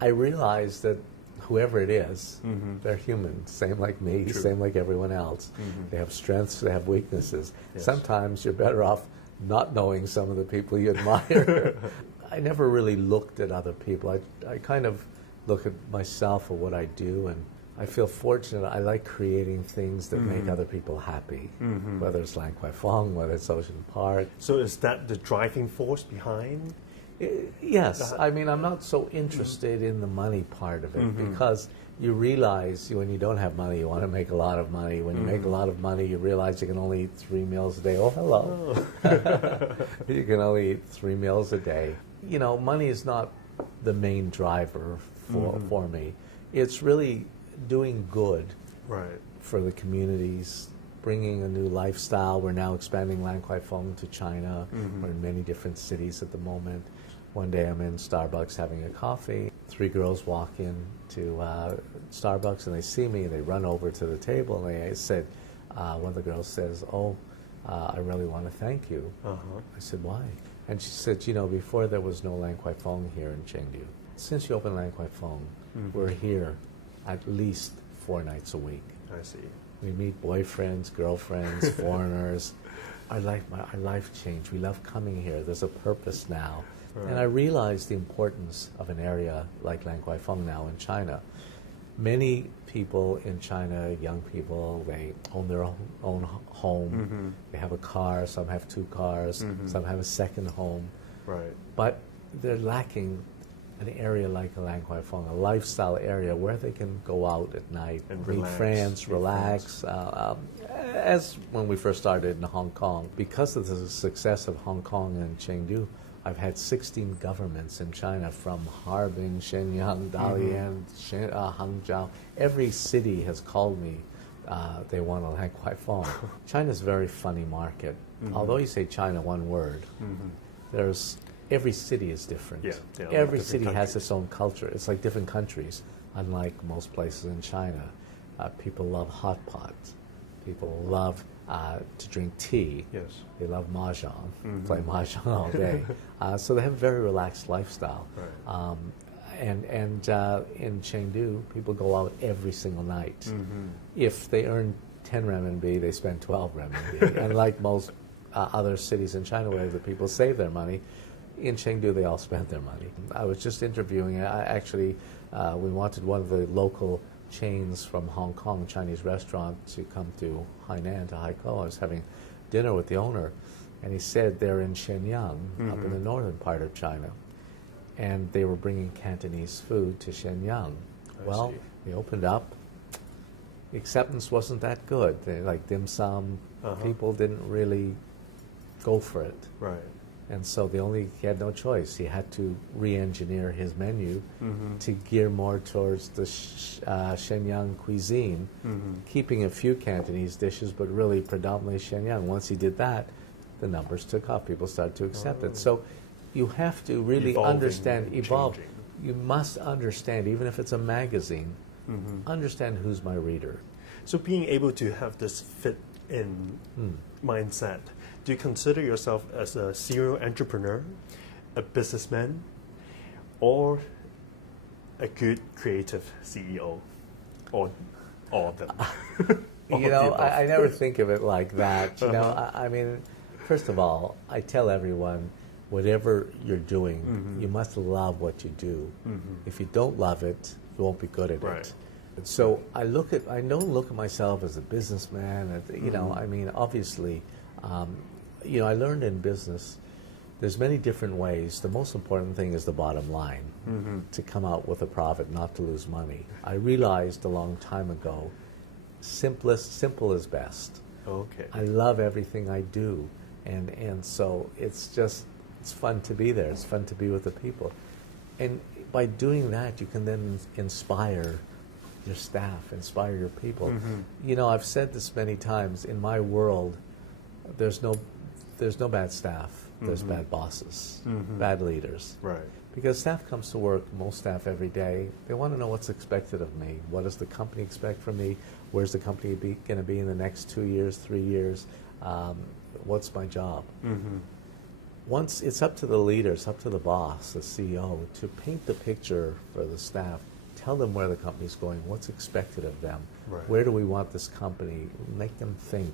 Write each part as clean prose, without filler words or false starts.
I realized that whoever it is, they're human, same like me, True. same like everyone else. They have strengths, they have weaknesses. Yes. Sometimes you're better off not knowing some of the people you admire. I never really looked at other people. I kind of look at myself or what I do, and I feel fortunate. I like creating things that make other people happy, whether it's Lan Kwai Fong, whether it's Ocean Park. So is that the driving force behind? Yes. I mean, I'm not so interested in the money part of it because you realize when you don't have money, you want to make a lot of money. When you make a lot of money, you realize you can only eat 3 meals a day. Oh, hello. You can only eat 3 meals a day. You know, money is not the main driver for me. It's really doing good for the communities, bringing a new lifestyle. We're now expanding Lan Kwai Fong to China. We're in many different cities at the moment. One day I'm in Starbucks having a coffee. 3 girls walk in to Starbucks and they see me and they run over to the table and they said, one of the girls says, I really want to thank you. I said, why? And she said, you know, before there was no Lan Kwai Fong here in Chengdu. Since you opened Lan Kwai Fong, we're here at least 4 nights a week. I see. We meet boyfriends, girlfriends, foreigners. Our life changed. We love coming here. There's a purpose now. And I realized the importance of an area like Lan Kwai Fong now in China. Many people in China, young people, they own their own home. They have a car. Some have 2 cars. Some have a second home. But they're lacking an area like a Lan Kwai Fong, a lifestyle area where they can go out at night, and meet friends, relax. As when we first started in Hong Kong, because of the success of Hong Kong and Chengdu, I've had 16 governments in China, from Harbin, Shenyang, Dalian, Hangzhou. Every city has called me. They want a Lan Kwai Fong. China's a very funny market. Although you say China one word, every city is different. Every city has its own culture. It's like different countries. Unlike most places in China, people love hot pot. People love to drink tea. They love mahjong, play mahjong all day. So they have a very relaxed lifestyle. And in Chengdu, people go out every single night. If they earn 10 renminbi, they spend 12 renminbi. And like most other cities in China where the people save their money, in Chengdu they all spend their money. I was just interviewing, we wanted one of the local chains from Hong Kong, Chinese restaurant, to come to Hainan, to Haikou. I was having dinner with the owner, and he said they're in Shenyang, up in the northern part of China, and they were bringing Cantonese food to Shenyang. Well, they opened up. The acceptance wasn't that good. They, like dim sum, people didn't really go for it. And so he had no choice. He had to re-engineer his menu to gear more towards the Shenyang cuisine, keeping a few Cantonese dishes, but really predominantly Shenyang. Once he did that, the numbers took off. People started to accept it. So you have to really understand, evolve. You must understand, even if it's a magazine, understand who's my reader. So being able to have this fit-in mindset, do you consider yourself as a serial entrepreneur, a businessman, or a good creative CEO, or all of them? You know, I never think of it like that. You know, I mean, first of all, I tell everyone, whatever you're doing, you must love what you do. If you don't love it, you won't be good at it. So I don't look at myself as a businessman. You know, I mean, obviously, you know, I learned in business, there's many different ways. The most important thing is the bottom line, to come out with a profit, not to lose money. I realized a long time ago, simple is best. I love everything I do, and so it's fun to be there. It's fun to be with the people, and by doing that, you can then inspire your staff, inspire your people. You know, I've said this many times. In my world, there's no bad staff. There's bad bosses, bad leaders. Because staff comes to work, most staff every day, they want to know what's expected of me. What does the company expect from me? Where's the company going to be in the next 2 years, 3 years? What's my job? once it's up to the leaders, up to the boss, the CEO, to paint the picture for the staff, tell them where the company's going, what's expected of them, Right. where do we want this company, make them think,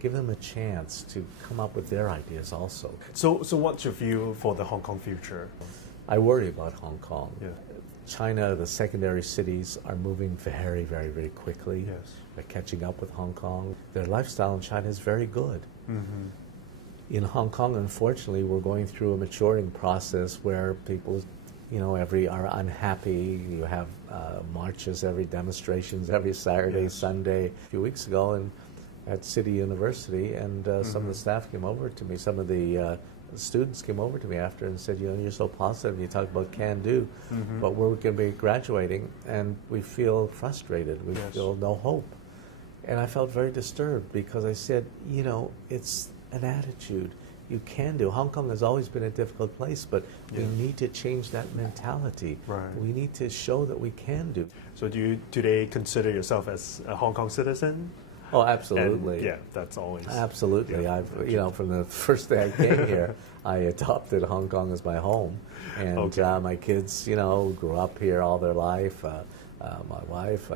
give them a chance to come up with their ideas also. So what's your view for the Hong Kong future? I worry about Hong Kong. Yeah. China, the secondary cities are moving very, very, very quickly. Yes. They're catching up with Hong Kong. Their lifestyle in China is very good. Mm-hmm. In Hong Kong, unfortunately, we're going through a maturing process where people, are unhappy. You have marches, demonstrations every Saturday, Yes. Sunday. A few weeks ago, and at City University, and some of the staff came over to me. Some of the students came over to me after and said, you're so positive. You talk about can do, but we're going to be graduating, and we feel frustrated. We Yes. feel no hope. And I felt very disturbed because I said, it's an attitude. You can do. Hong Kong has always been a difficult place, but we need to change that mentality. Right. We need to show that we can do. So do you today consider yourself as a Hong Kong citizen? Oh, absolutely. And, yeah, that's always. Absolutely. Yeah. I've, from the first day I came here, I adopted Hong Kong as my home, and Okay. my kids, grew up here all their life. My wife,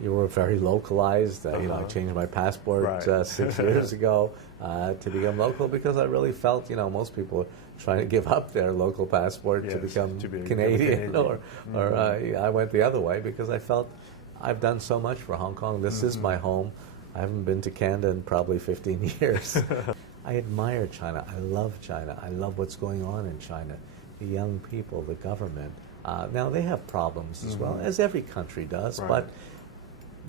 you were very localized. I changed my passport Right. 6 years ago to become local because I really felt, most people are trying to give up their local passport to Yes, become to be Canadian, Canadian. or I went the other way because I felt I've done so much for Hong Kong. This is my home. I haven't been to Canada in probably 15 years. I admire China. I love China. I love what's going on in China. The young people, the government. Now, they have problems as well, as every country does, Right. but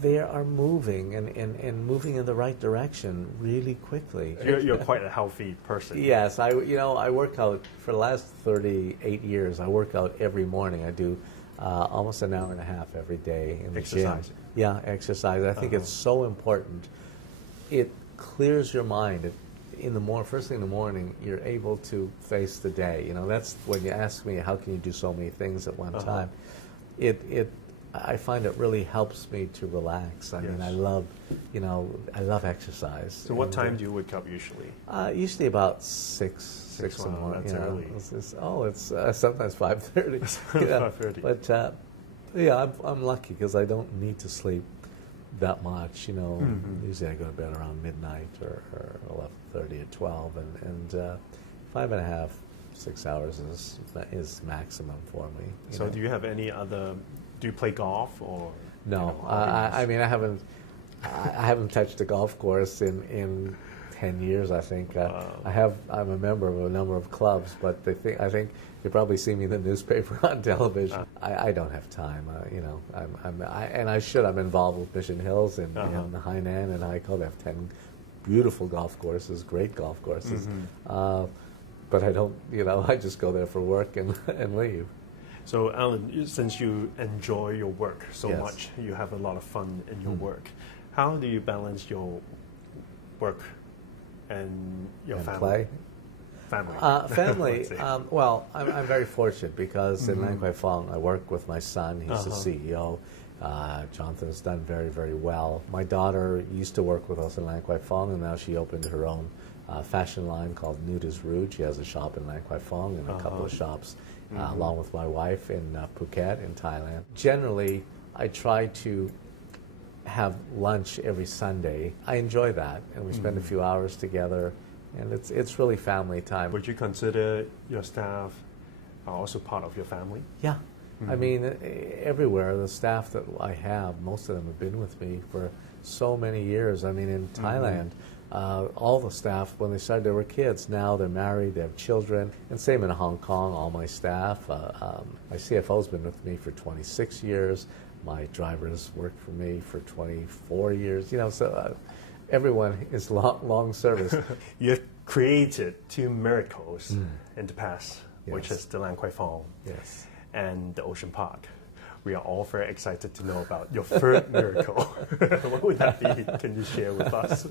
they are moving and moving in the right direction really quickly. You're quite a healthy person. Yes, I work out for the last 38 years. I work out every morning. I do almost an hour and a half every day in the gym. Exercising. Yeah, exercise. I think it's so important. It clears your mind. First thing in the morning, you're able to face the day. That's when you ask me, how can you do so many things at one time? I find it really helps me to relax. I mean, I love exercise. So what time do you wake up usually? Usually about 6 in the morning. That's early. It's sometimes 5:30. 5:30. But I'm lucky because I don't need to sleep that much. Usually I go to bed around midnight or 11:30 or 12, and 5.5, 6 hours is maximum for me. So do you have any other? Do you play golf or? No, hobbies? I haven't touched a golf course in 10 years. I think I'm a member of a number of clubs, but I think you probably see me in the newspaper on television. I don't have time. I'm involved with Mission Hills in Hainan and Haikou. They have 10 beautiful golf courses, great golf courses. But I don't. I just go there for work and leave. So, Alan, since you enjoy your work so Yes. much, you have a lot of fun in your work. How do you balance your work and your And family? play? Family. Let's say. Well, I'm very fortunate because in Lan Kwai Fong, I work with my son. He's the CEO. Jonathan's done very, very well. My daughter used to work with us in Lan Kwai Fong, and now she opened her own fashion line called Nude is Rude. She has a shop in Lan Kwai Fong and a couple of shops along with my wife in Phuket in Thailand. Generally, I try to have lunch every Sunday. I enjoy that, and we spend a few hours together, and it's really family time. Would you consider your staff are also part of your family? Yeah. I mean, everywhere, the staff that I have, most of them have been with me for so many years. I mean, in Thailand, all the staff, when they started, they were kids. Now they're married, they have children. And same in Hong Kong, all my staff. My CFO's been with me for 26 years. My drivers worked for me for 24 years. So everyone is long service. You've created two miracles in the past, which Yes. is the Lan Kwai Fong Yes. and the Ocean Park. We are all very excited to know about your third miracle. What would that be? Can you share with us?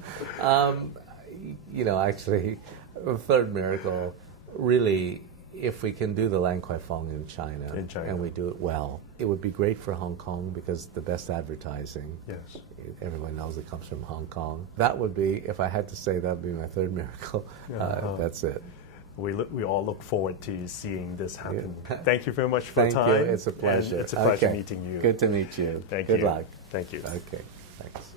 Actually, the third miracle really if we can do the Lan Kwai Fong in China, and we do it well, it would be great for Hong Kong because the best advertising, yes, everyone knows it comes from Hong Kong. That would be, if I had to say, that would be my third miracle. That's it. We all look forward to seeing this happen. Thank you very much for Thank your time. you. It's a pleasure. And it's a pleasure meeting you. Good to meet you. Thank you. Good luck. Thank you. Okay. Thanks.